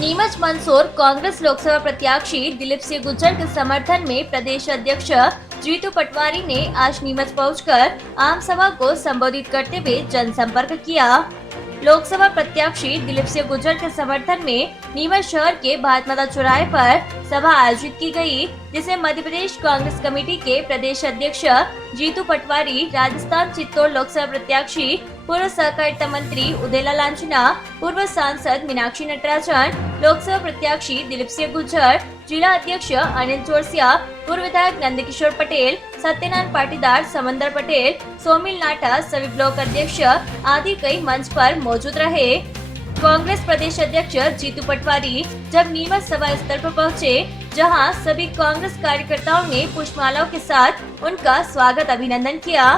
नीमच मंदसौर कांग्रेस लोकसभा प्रत्याशी दिलीप सिंह गुज्जर के समर्थन में प्रदेश अध्यक्ष जीतू पटवारी ने आज नीमच पहुंचकर आम सभा को संबोधित करते हुए जनसंपर्क किया। लोकसभा प्रत्याशी दिलीप सिंह गुज्जर के समर्थन में नीमच शहर के भारत माता चौराहे पर सभा आयोजित की गई, जिसे मध्य प्रदेश कांग्रेस कमेटी के प्रदेश अध्यक्ष जीतू पटवारी, राजस्थान चित्तौड़ लोकसभा प्रत्याशी पूर्व सहकारिता मंत्री उदयलाल लांछना, पूर्व सांसद मीनाक्षी नटराजन, लोकसभा प्रत्याशी दिलीप सिंह गुज्जर, जिला अध्यक्ष अनिल चोरसिया, पूर्व विधायक नंदकिशोर पटेल, सत्यनारायण पाटीदार, समंदर पटेल, सोमिल नाटा, सभी ब्लॉक अध्यक्ष आदि कई मंच पर मौजूद रहे। कांग्रेस प्रदेश अध्यक्ष जीतू पटवारी जब नीमच सभा स्थल पर पहुंचे, जहां सभी कांग्रेस कार्यकर्ताओं ने पुष्पमालाओं के साथ उनका स्वागत अभिनंदन किया।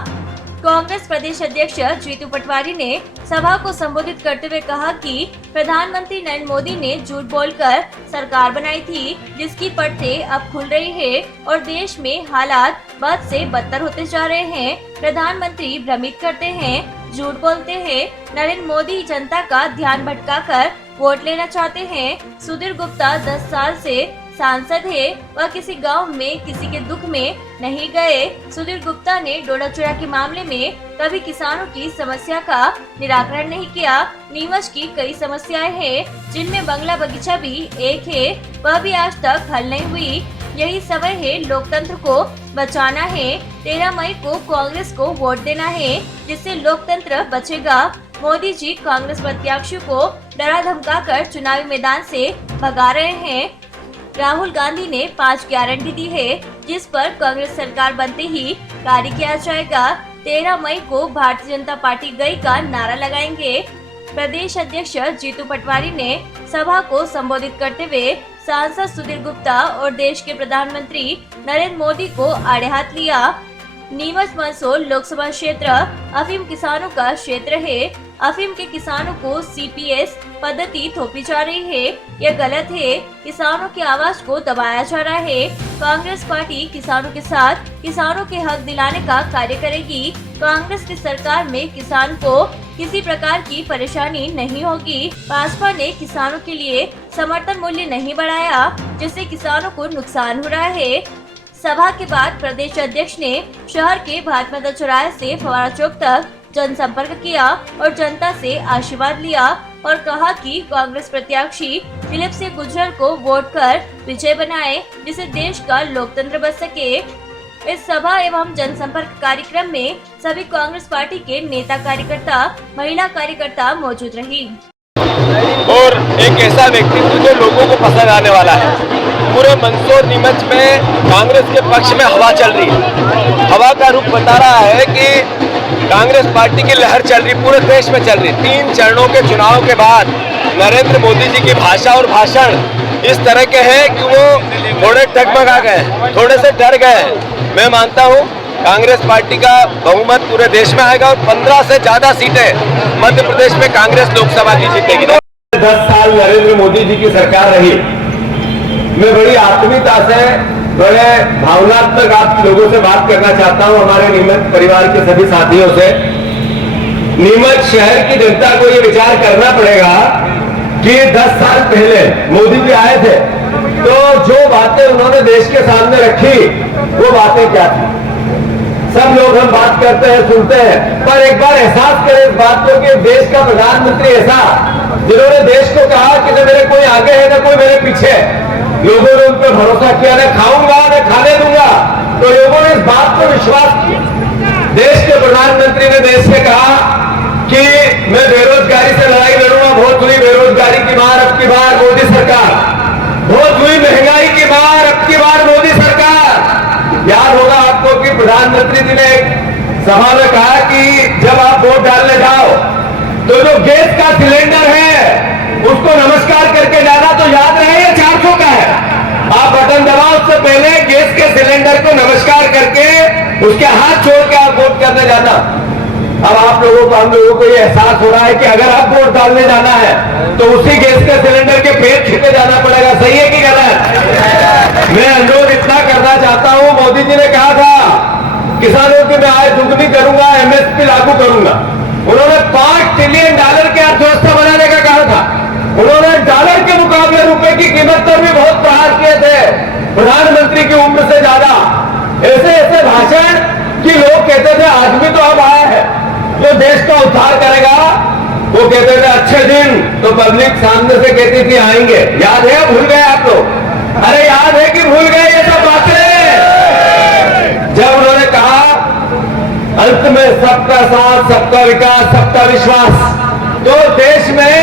कांग्रेस प्रदेश अध्यक्ष जीतू पटवारी ने सभा को संबोधित करते हुए कहा कि प्रधानमंत्री नरेंद्र मोदी ने झूठ बोलकर सरकार बनाई थी, जिसकी परतें अब खुल रही है और देश में हालात बद से बदतर होते जा रहे हैं। प्रधानमंत्री भ्रमित करते हैं, झूठ बोलते हैं। नरेंद्र मोदी जनता का ध्यान भटकाकर वोट लेना चाहते हैं। सुधीर गुप्ता 10 साल से सांसद है, वह किसी गांव में किसी के दुख में नहीं गए। सुधीर गुप्ता ने डोडा चूड़ा के मामले में कभी किसानों की समस्या का निराकरण नहीं किया। नीमच की कई समस्याएं हैं, जिनमें बंगला बगीचा भी एक है, वह भी आज तक हल नहीं हुई। यही समय है लोकतंत्र को बचाना है। 13 मई को कांग्रेस को वोट देना है, जिससे लोकतंत्र बचेगा। मोदी जी कांग्रेस प्रत्याशियों को डरा धमका कर चुनावी मैदान से भगा रहे हैं। राहुल गांधी ने 5 गारंटी दी है, जिस पर कांग्रेस सरकार बनते ही कार्य किया जाएगा। 13 मई को भारतीय जनता पार्टी गई का नारा लगाएंगे। प्रदेश अध्यक्ष जीतू पटवारी ने सभा को संबोधित करते हुए सांसद सुधीर गुप्ता और देश के प्रधानमंत्री नरेंद्र मोदी को आड़े हाथ लिया। नीमच मंदसौर लोकसभा क्षेत्र अफीम किसानों का क्षेत्र है। अफीम के किसानों को सीपीएस पद्धति थोपी जा रही है, यह गलत है। किसानों की आवाज को दबाया जा रहा है। कांग्रेस पार्टी किसानों के साथ किसानों के हक दिलाने का कार्य करेगी। कांग्रेस की सरकार में किसान को किसी प्रकार की परेशानी नहीं होगी। भाजपा ने किसानों के लिए समर्थन मूल्य नहीं बढ़ाया, जिससे किसानों को नुकसान हो रहा है। सभा के बाद प्रदेश अध्यक्ष ने शहर के भारत माता चौराहे से फवारा चौक तक जनसंपर्क किया और जनता से आशीर्वाद लिया और कहा कि कांग्रेस प्रत्याशी दिलीप सिंह गुज्जर को वोट कर विजय बनाए, जिससे देश का लोकतंत्र बच सके। इस सभा एवं जनसंपर्क कार्यक्रम में सभी कांग्रेस पार्टी के नेता कार्यकर्ता, महिला कार्यकर्ता मौजूद रही। और एक ऐसा व्यक्तित्व जो लोगों को पसंद आने वाला है। पूरे मंदसौर नीमच में कांग्रेस के पक्ष में हवा चल रही है। हवा का रुख बता रहा है कि कांग्रेस पार्टी की लहर चल रही, पूरे देश में चल रही। 3 चरणों के चुनाव के बाद नरेंद्र मोदी जी की भाषा और भाषण इस तरह के हैं कि वो थोड़े डगमगा गए, थोड़े से डर गए। मैं मानता हूँ कांग्रेस पार्टी का बहुमत पूरे देश में आएगा और 15 से ज्यादा सीटें मध्य प्रदेश में कांग्रेस लोकसभा की जीतेगी। 10 साल नरेंद्र मोदी जी की सरकार रही। मैं बड़ी आत्मीयता से, बड़े भावनात्मक आप लोगों से बात करना चाहता हूं, हमारे नीमच परिवार के सभी साथियों से। नीमच शहर की जनता को ये विचार करना पड़ेगा कि 10 साल पहले मोदी जी आए थे, तो जो बातें उन्होंने देश के सामने रखी, वो बातें क्या थी। सब लोग हम बात करते हैं, सुनते हैं, पर एक बार एहसास करें इस बात को कि देश का प्रधानमंत्री ऐसा, जिन्होंने देश को कहा कि न मेरे कोई आगे है, न कोई मेरे पीछे है। लोगों ने उन पर भरोसा किया, न खाऊंगा न खाने दूंगा, तो लोगों ने इस बात को विश्वास किया। देश के प्रधानमंत्री ने देश से कहा कि मैं बेरोजगारी से लड़ाई लड़ूंगा। बहुत हुई बेरोजगारी की मार, अब की बार मोदी सरकार। बहुत हुई महंगाई की मार, अब की बार मोदी सरकार। याद होगा आपको कि प्रधानमंत्री जी ने एक सभा में कहा कि जब आप वोट डालने जाओ तो जो गैस का सिलेंडर है उसको नमस्कार करके जाना, तो याद रहे ये 400 का है। आप बटन दबाओ, उससे पहले गैस के सिलेंडर को नमस्कार करके उसके हाथ छोड़ के आप वोट करने जाना। अब आप लोगों को, हम लोगों को ये एहसास हो रहा है कि अगर आप वोट डालने जाना है तो उसी गैस के सिलेंडर के पेट छूटे जाना पड़ेगा। सही है कि गलत? मैं अनुरोध इतना करना चाहता हूं, मोदी जी ने कहा था किसानों की मैं आय दुगनी करूंगा, एमएसपी लागू करूंगा। उन्होंने $5 ट्रिलियन की अर्थव्यवस्था बनाने का कहा था। उन्होंने डॉलर के मुकाबले कहते थे आदमी तो अब आया है जो देश का उद्धार करेगा। वो कहते थे अच्छे दिन, तो पब्लिक सामने से कहती थी आएंगे। याद है? भूल गए आप लोग? अरे याद है कि भूल गए ये सब बातें? जब उन्होंने कहा अंत में सबका साथ, सबका विकास, सबका विश्वास, तो देश में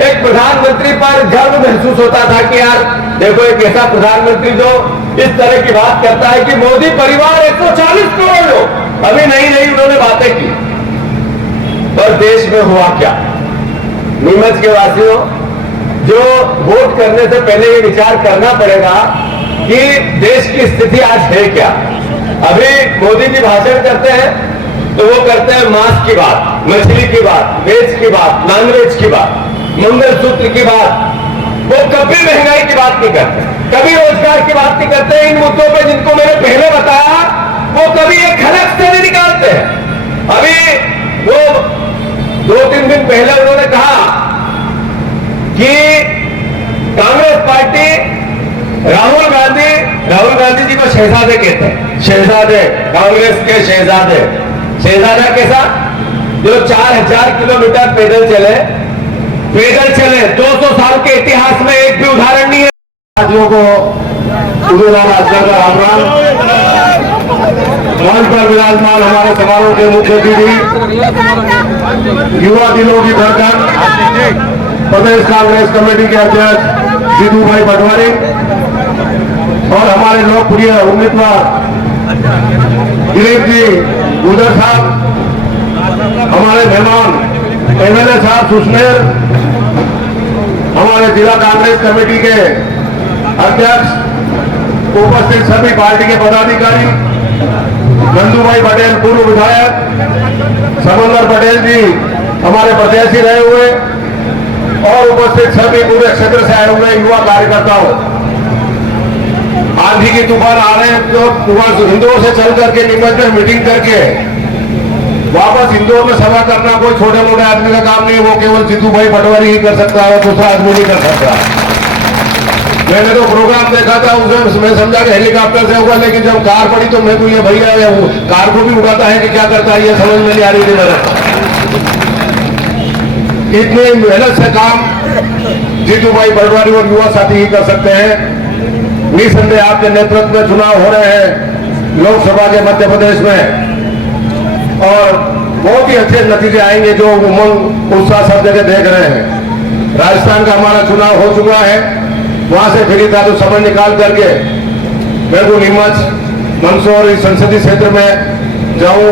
एक प्रधानमंत्री पर गर्व महसूस होता था कि यार देखो एक ऐसा प्रधानमंत्री जो इस तरह की बात करता है कि मोदी परिवार 140 करोड़ लोग, अभी नई नई उन्होंने बातें की। और देश में हुआ क्या? नीमच के वासियों, जो वोट करने से पहले ये विचार करना पड़ेगा कि देश की स्थिति आज है क्या। अभी मोदी जी भाषण करते हैं तो वो करते हैं मांस की बात, मछली की बात, वेज की बात, नॉनवेज की बात, मंगलसूत्र की बात। वो कभी महंगाई की बात नहीं करते, कभी रोजगार की बात नहीं करते। इन मुद्दों पे जिनको मैंने पहले बताया वो कभी एक खलक से नहीं निकालते हैं। अभी वो 2-3 दिन पहले उन्होंने कहा कि कांग्रेस पार्टी राहुल गांधी जी को शहजादे कहते हैं। शहजादे, कांग्रेस के शहजादे। शहजादा कैसा? जो 4000 किलोमीटर पैदल चले 200 साल के इतिहास में एक भी उदाहरण नहीं है। साथियों को राम राम। मंच पर विराजमान हमारे समारोह के मुख्य अतिथि, युवा दिलों की धड़कन, प्रदेश कांग्रेस कमेटी के अध्यक्ष जीतू भाई पटवारी और हमारे लोकप्रिय उम्मीदवार दिलीप जी गुजर साहब, हमारे मेहमान एमएलए साहब सुषमेर, हमारे जिला कांग्रेस कमेटी के अध्यक्ष, उपस्थित सभी पार्टी के पदाधिकारी, नंदू भाई पटेल पूर्व विधायक, समंदर पटेल जी हमारे प्रत्याशी रहे हुए और उपस्थित सभी पूरे क्षेत्र से आए हुए युवा कार्यकर्ताओं। आंधी की तूफान आ रहे हैं तो इंदौर से चल करके नीमच में मीटिंग करके वापस इंदौर में सभा करना कोई छोटे मोटे आदमी का काम नहीं है। वो केवल जीतू भाई पटवारी ही कर सकता है, दूसरा आदमी नहीं कर सकता। मैंने तो प्रोग्राम देखा था, उसमें मैं समझा कि हेलीकॉप्टर से होगा, लेकिन जब कार पड़ी तो मैं तो ये भैया या वो कार को भी उड़ाता है कि क्या करता है, ये समझ में नहीं आ रही थी मेरे। इतनी मेहनत से काम जीतू भाई पटवारी और युवा साथी ही कर सकते हैं। निसंदेह आपके नेतृत्व में चुनाव हो रहे हैं लोकसभा के मध्य प्रदेश में और बहुत ही अच्छे नतीजे आएंगे जो उमंग उत्साह सब जगह देख रहे हैं। राजस्थान का हमारा चुनाव हो चुका है, वहां से फिर था तो समय निकाल करके मैं तो नीमच मंदसौर इस संसदीय क्षेत्र में जाऊं।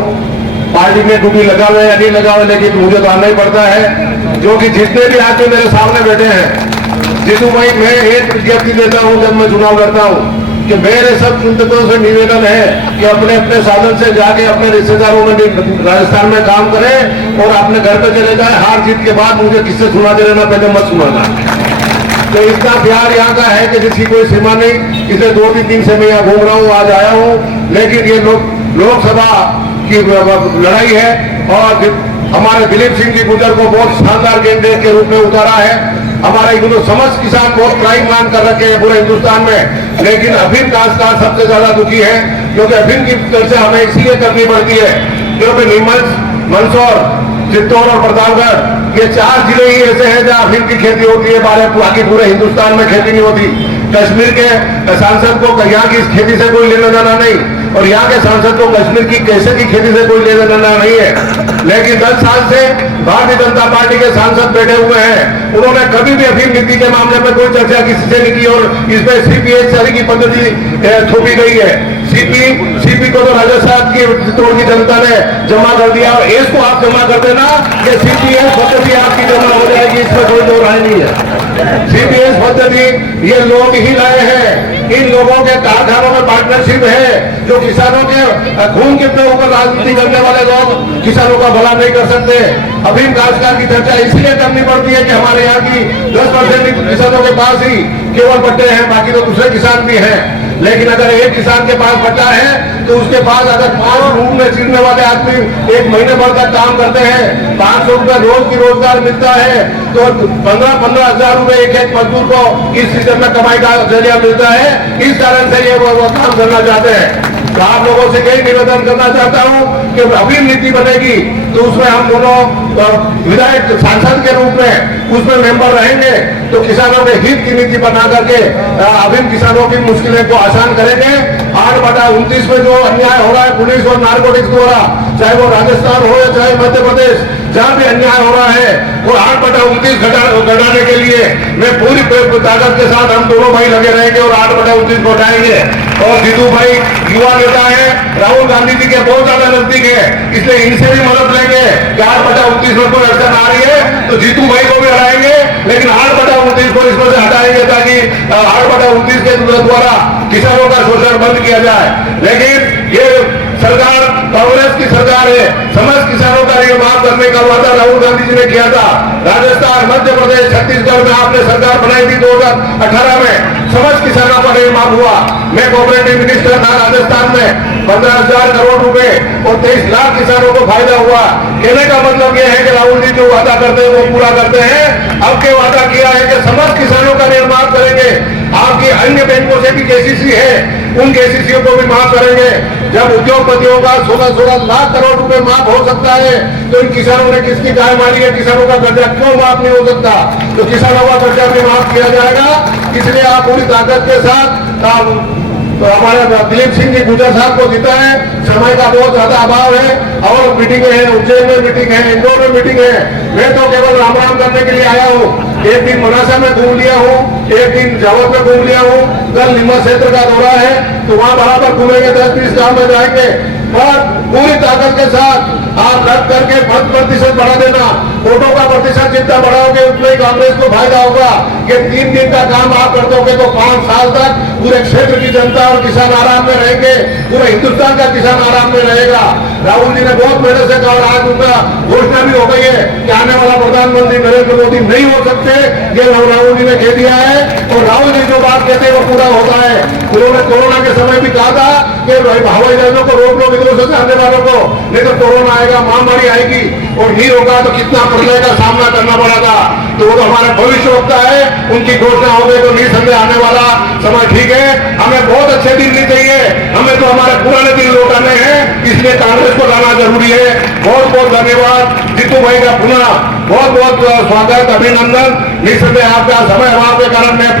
पार्टी में ड्यूटी लगावे या नहीं लगावे, लेकिन मुझे तो आना ही पड़ता है। जो कि जितने भी आके मेरे सामने बैठे हैं, जीतू भाई मैं एक विज्ञप्ति देता हूं जब मैं चुनाव लड़ता हूं कि मेरे सब चिंतकों से निवेदन है कि अपने अपने साधन से जाके अपने रिश्तेदारों में राजस्थान में काम करें और अपने घर पे चले जाए। हार जीत के बाद मुझे किससे सुनाते रहना, पहले मत सुनाना। तो इतना प्यार यहाँ का है कि जिसकी कोई सीमा नहीं। इसे 2-3 दिन से मैं यहाँ घूम रहा हूँ, आज आया हूँ, लेकिन ये लोकसभा की लड़ाई है और हमारे दिलीप सिंह जी गुजर को बहुत शानदार कैंडिडेट के रूप में उतारा है। हमारे इनको समस्त किसान बहुत क्राइम मान कर रखे हैं पूरे हिंदुस्तान में, लेकिन अफीम काश्तकार सबसे ज्यादा दुखी है, क्योंकि अफीम की चर्चा हमें इसलिए करनी पड़ती है क्योंकि नीमच, मंदसौर, चित्तौड़ और प्रतापगढ़ ये 4 जिले ही ऐसे हैं जहाँ अफीम की खेती होती है। बाकी पूरे हिंदुस्तान में खेती नहीं होती। कश्मीर के सांसद को यहाँ की खेती से कोई लेना देना नहीं और यहाँ के सांसद को कश्मीर की कैसे की खेती से कोई लेना देना नहीं है। लेकिन 10 साल से भारतीय जनता पार्टी के सांसद बैठे हुए हैं, उन्होंने कभी भी अफीम नीति के मामले में कोई चर्चा किसी से नहीं की और इसमें सीपीएच की पद्धति थोपी गई है। सीपी को तो राजस्थान की चित्तौड़ की जनता ने जमा कर दिया और इसको आप जमा कर देना कि सीपीएस पद्धति आपकी जमा हो जाएगी, इसमें कोई दो राय नहीं है। सीपीएस पद्धति ये लोग ही लाए हैं। इन लोगों के कारखानों में पार्टनरशिप है, जो किसानों के खून के ऊपर राजनीति करने वाले लोग किसानों का भला नहीं कर सकते। अफीम काश्तकार की चर्चा इसलिए करनी पड़ती है कि हमारे यहाँ की 10% किसानों के पास ही केवल पट्टे हैं, बाकी तो दूसरे किसान भी हैं। लेकिन अगर एक किसान के पास पट्टा है तो उसके पास अगर 5 रूम में चीरने वाले आदमी 1 महीने भर तक काम करते हैं, 500 रुपए रोज की रोजगार मिलता है, तो 15-15 हजार रुपए एक मजदूर को इस सीजन में कमाई का जरिया मिलता है। इस कारण से ये वो काम करना चाहते हैं। तो आप लोगों से यही निवेदन करना चाहता हूं कि अभी नीति बनेगी तो उसमें हम दोनों विधायक सांसद के रूप में उसमें मेंबर रहेंगे, तो किसानों के हित की नीति बना करके अभिन्न किसानों की मुश्किलें को आसान करेंगे। 8/29 में जो अन्याय हो रहा है पुलिस और नारकोटिक्स द्वारा, चाहे वो राजस्थान हो या चाहे मध्य प्रदेश, जहां भी अन्याय हो रहा है, वो 8/29 घटाने के लिए मैं पूरी ताकत के साथ हम दोनों भाई लगे रहेंगे और 8/29 को हटाएंगे। और जीतू भाई युवा नेता है, राहुल गांधी जी के बहुत ज्यादा नजदीक है, इसलिए इनसे भी मदद लेंगे कि 8/29 में कोई अड़चन आ रही है तो जीतू भाई को भी हटाएंगे, लेकिन 8/29 को इसमें से हटाएंगे ताकि 8/29 के द्वारा किसानों का शोषण बंद किया जाए। लेकिन ये सरकार कांग्रेस की सरकार है, समस्त किसानों का ऋण माफ करने का वादा राहुल गांधी जी ने किया था। राजस्थान, मध्य प्रदेश, छत्तीसगढ़ में आपने सरकार बनाई थी 2018 में, समस्त किसानों का ऋण माफ हुआ। मैं कोऑपरेटिव मिनिस्टर था राजस्थान में, 15,000 करोड़ रुपए और 23 लाख किसानों को फायदा हुआ। कहने का मतलब यह है कि राहुल जी जो वादा करते हैं वो पूरा करते हैं। अब के वादा किया है कि समस्त किसानों का ऋण माफ करेंगे। आपकी अन्य बैंकों से भी केसीसी है, उन केसीसीओ को भी माफ करेंगे। जब उद्योगपतियों का 16 लाख करोड़ रुपए माफ हो सकता है तो इन किसानों ने किसकी गाय मारी है? किसानों का कर्जा क्यों माफ नहीं हो सकता? तो किसानों का कर्जा भी माफ किया जाएगा। इसलिए आप पूरी ताकत के साथ तो हमारे दिलीप सिंह जी गुजर साहब को जीता है, समय का बहुत ज्यादा अभाव है और मीटिंग है, उज्जैन में मीटिंग है, इंदौर में मीटिंग है। मैं तो केवल राम राम करने के लिए आया हूँ। एक दिन मनासा में घूम लिया हूँ, एक दिन जावत में घूम लिया हूँ, कल नीमच क्षेत्र का दौरा है तो वहाँ बराबर घूमेंगे, 10-20 गाँव में जाएंगे। और पूरी ताकत के साथ आप रद्द करके 5% बढ़ा देना, वोटों का प्रतिशत जितना बढ़ाओगे उतना ही कांग्रेस को फायदा होगा। ये 3 दिन का काम आप कर दोगे तो 5 साल तक पूरे क्षेत्र की जनता और किसान आराम में रहेंगे, पूरे हिंदुस्तान का किसान आराम में रहेगा। राहुल जी ने बहुत मेहनत से कहा और आज उनका घोषणा भी हो गई है कि आने वाला प्रधानमंत्री नरेंद्र मोदी नहीं हो सकते, ये राहुल जी ने कह दिया है। और राहुल जी जो बात कहते हैं वो पूरा होता है। उन्होंने कोरोना के समय भी कहा था कि हवाई जहाजों को रोक लो विदेशों से आने वालों को, नहीं तो कोरोना आएगा, महामारी आएगी और नहीं होगा तो कितना प्रलय का सामना करना पड़ा था। तो वो तो हमारे भविष्यवक्ता है, उनकी घोषणा हो गई तो निसंदेह आने वाला समय ठीक है। हमें बहुत अच्छे दिन नहीं चाहिए, हमें तो हमारे पुराने दिन लौटाने हैं, इसलिए कांग्रेस को लाना जरूरी है। बहुत बहुत धन्यवाद जीतू भाई का, पुनः बहुत बहुत स्वागत, अभिनंदन। निसंदेह आपका समय अभाव के कारण मैं